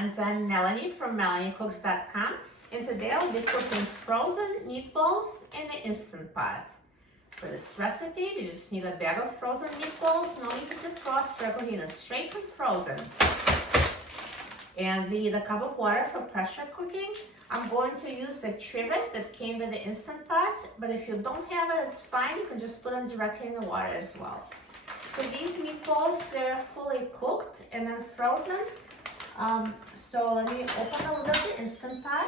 friends, I'm Melanie from MelanieCooks.com, and today I'll be cooking frozen meatballs in the Instant Pot. For this recipe, we just need a bag of frozen meatballs, no need to defrost, we're cooking them straight from frozen. And we need a cup of water for pressure cooking. I'm going to use the trivet that came with the Instant Pot, but if you don't have it, it's fine, you can just put them directly in the water as well. So these meatballs, they're fully cooked and then frozen. So let me open the lid of the Instant Pot.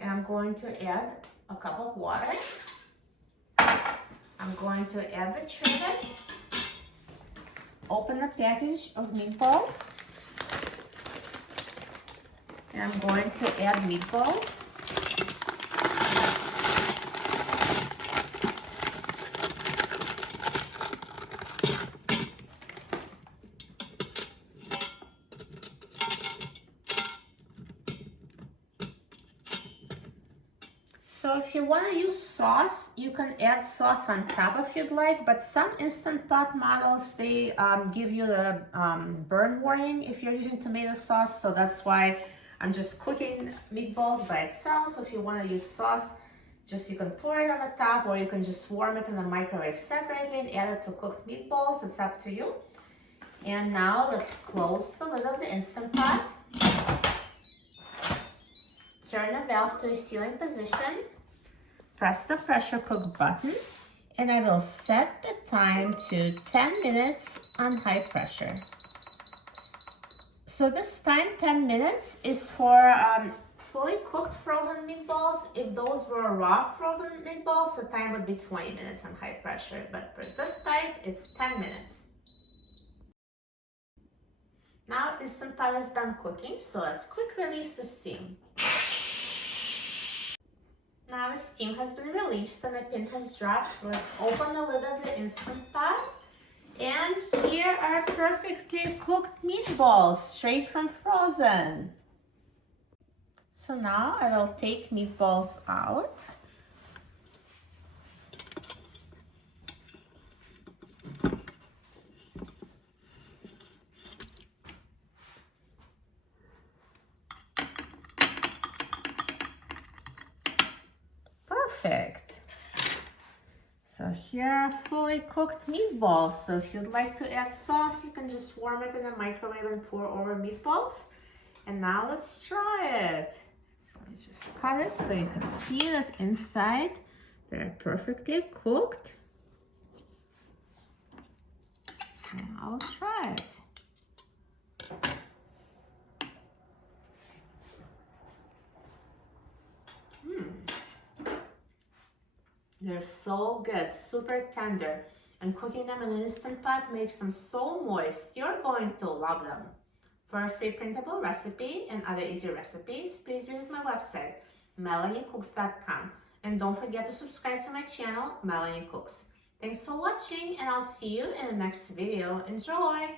And I'm going to add a cup of water. I'm going to add the trivet. Open the package of meatballs. And I'm going to add meatballs. So if you want to use sauce, you can add sauce on top if you'd like, but some Instant Pot models, they give you the burn warning if you're using tomato sauce, so that's why I'm just cooking meatballs by itself. If you want to use sauce, just you can pour it on the top, or you can just warm it in the microwave separately and add it to cooked meatballs. It's up to you. And now let's close the lid of the Instant Pot. Turn the valve to a sealing position. Press the pressure cook button, and I will set the time to 10 minutes on high pressure. So this time, 10 minutes, is for fully cooked frozen meatballs. If those were raw frozen meatballs, the time would be 20 minutes on high pressure. But for this type, it's 10 minutes. Now Instant Pot is done cooking, so let's quick release the steam. Now the steam has been released and the pin has dropped, so let's open the lid of the Instant Pot. And here are perfectly cooked meatballs, straight from frozen. So now I will take meatballs out. Perfect. So here are fully cooked meatballs. So if you'd like to add sauce, you can just warm it in the microwave and pour over meatballs. And now let's try it. So let me just cut it so you can see that inside they're perfectly cooked. And I'll try it. They're so good, super tender, and cooking them in an Instant Pot makes them so moist. You're going to love them. For a free printable recipe and other easy recipes, please visit my website, MelanieCooks.com. And don't forget to subscribe to my channel, Melanie Cooks. Thanks for watching, and I'll see you in the next video. Enjoy!